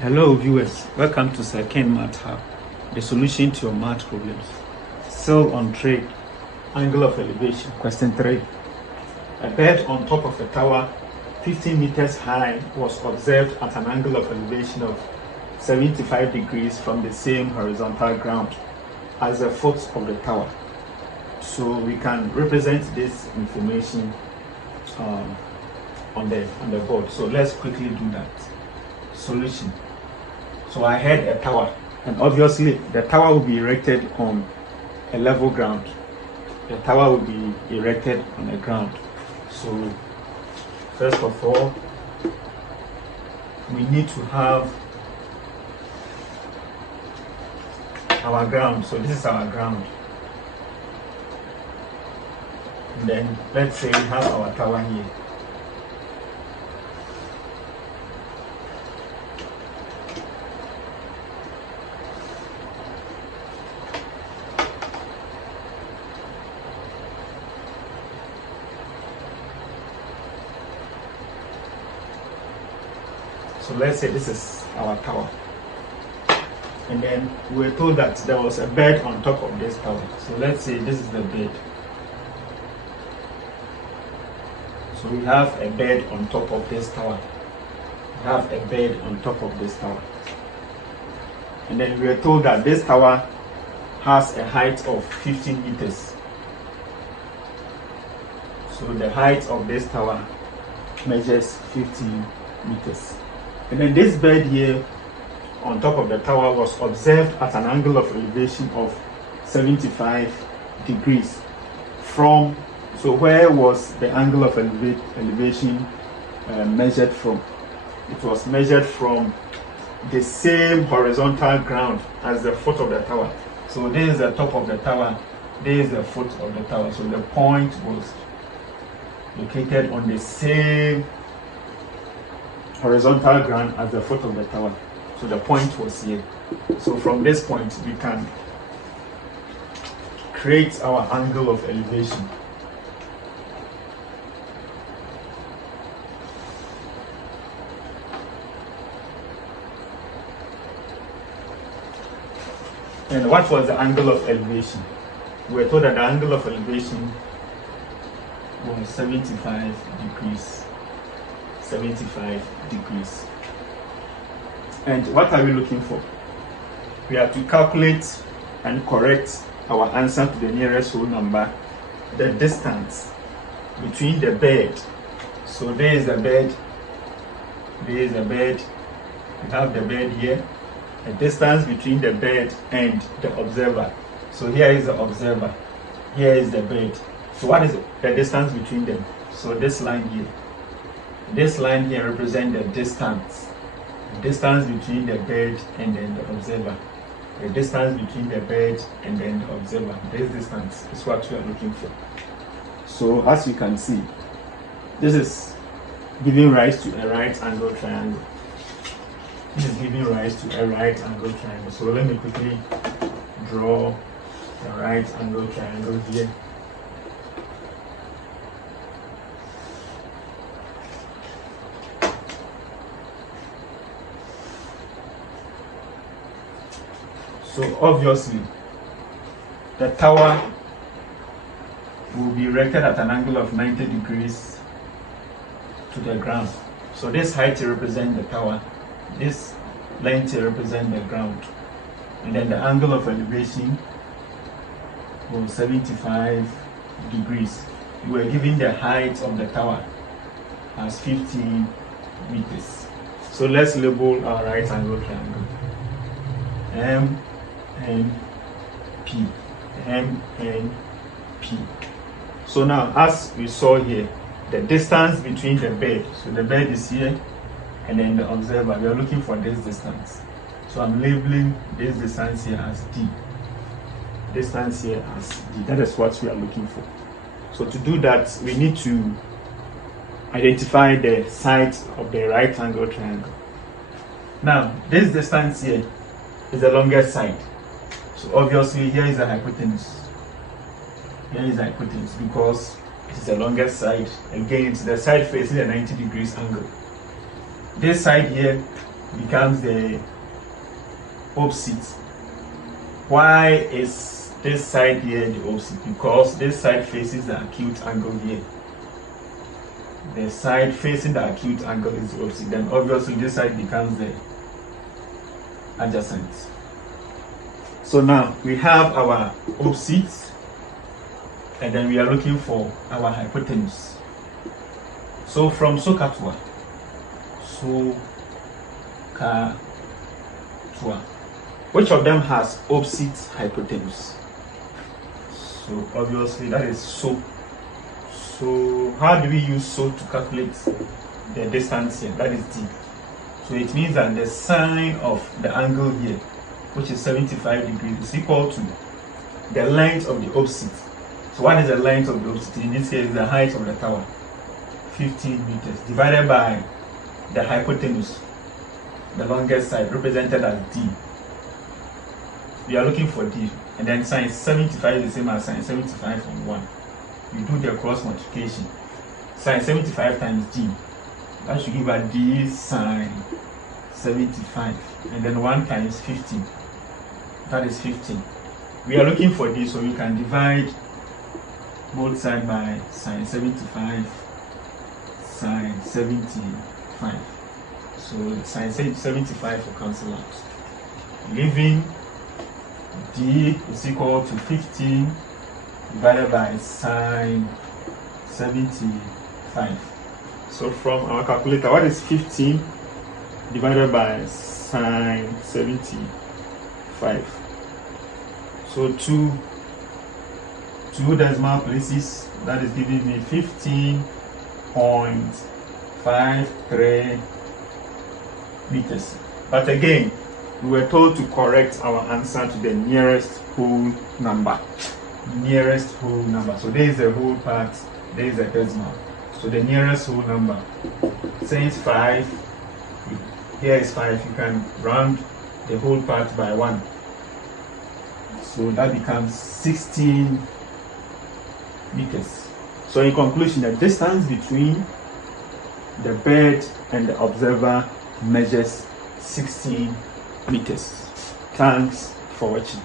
Hello viewers, welcome to Second Math Hub, the solution to your math problems. Still on trig, angle of elevation. Question 3. A bed on top of a tower 15 meters high was observed at an angle of elevation of 75 degrees from the same horizontal ground as the foot of the tower. So we can represent this information on the board. So let's quickly do that. Solution. So I had a tower, and obviously the tower will be erected on a level ground. The tower will be erected on the ground. So first of all, we need to have our ground. So this is our ground. And then let's say we have our tower here. So let's say this is our tower. And then we were told that there was a bed on top of this tower. So let's say this is the bed. So we have a bed on top of this tower. We have a bed on top of this tower. And then we were told that this tower has a height of 15 meters. So the height of this tower measures 15 meters. And then this bed here on top of the tower was observed at an angle of elevation of 75 degrees from, so where was the angle of elevation measured from? It was measured from the same horizontal ground as the foot of the tower. So this is the top of the tower, this is the foot of the tower. So the point was located on the same horizontal ground as the foot of the tower. So the point was here. So from this point we can create our angle of elevation. And what was the angle of elevation? We were told that the angle of elevation was 75 degrees. 75 degrees. And what are we looking for? We have to calculate and correct our answer to the nearest whole number, the distance between the bed. So there is the bed, there is the bed, we have the bed here, the distance between the bed and the observer. So here is the observer, here is the bed. So what is the distance between them? So this line here. This line here represents the distance between the bed and then the observer. The distance between the bed and then the observer. This distance is what we are looking for. So as you can see, this is giving rise to a right angle triangle. This is giving rise to a right angle triangle. So let me quickly draw the right angle triangle here. So obviously, the tower will be erected at an angle of 90 degrees to the ground. So this height represents the tower, this length represents the ground. And then the angle of elevation was 75 degrees. We were given the height of the tower as 15 meters. So let's label our right angle triangle. MNP. So now, as we saw here, the distance between the bed, so the bed is here, and then the observer, we are looking for this distance. So I'm labeling this distance here as D. Distance here as D. That is what we are looking for. So to do that, we need to identify the sides of the right angle triangle. Now, this distance here is the longest side. So obviously here is the hypotenuse. Here is the hypotenuse because it is the longest side. Again, it's the side facing the 90 degrees angle. This side here becomes the opposite. Why is this side here the opposite? Because this side faces the acute angle here. The side facing the acute angle is the opposite. Then obviously this side becomes the adjacent. So now we have our opposites, and then we are looking for our hypotenuse. So from SOHCAHTOA, which of them has opposite hypotenuse? So obviously that is SO. So how do we use SO to calculate the distance here? That is D. So it means that the sine of the angle here, which is 75 degrees, is equal to the length of the opposite. So what is the length of the opposite? In this case, the height of the tower, 15 meters, divided by the hypotenuse, the longest side, represented as D. We are looking for D, and then sine 75 is the same as sine 75 on 1. You do the cross multiplication. Sine 75 times D, that should give a D sine 75, and then 1 times 15, that is 15. We are looking for D, so we can divide both sides by sine 75, sine 75. So sine 75 will cancel out, leaving D is equal to 15 divided by sine 75. So from our calculator, what is 15 divided by sine 75? So two decimal places, that is giving me 15.53 meters. But again, we were told to correct our answer to the nearest whole number. Nearest whole number. So there is the whole part, there is the decimal. So the nearest whole number, since 5, here is 5, you can round the whole part by 1. So that becomes 16 meters. So in conclusion, the distance between the bird and the observer measures 16 meters. Thanks for watching.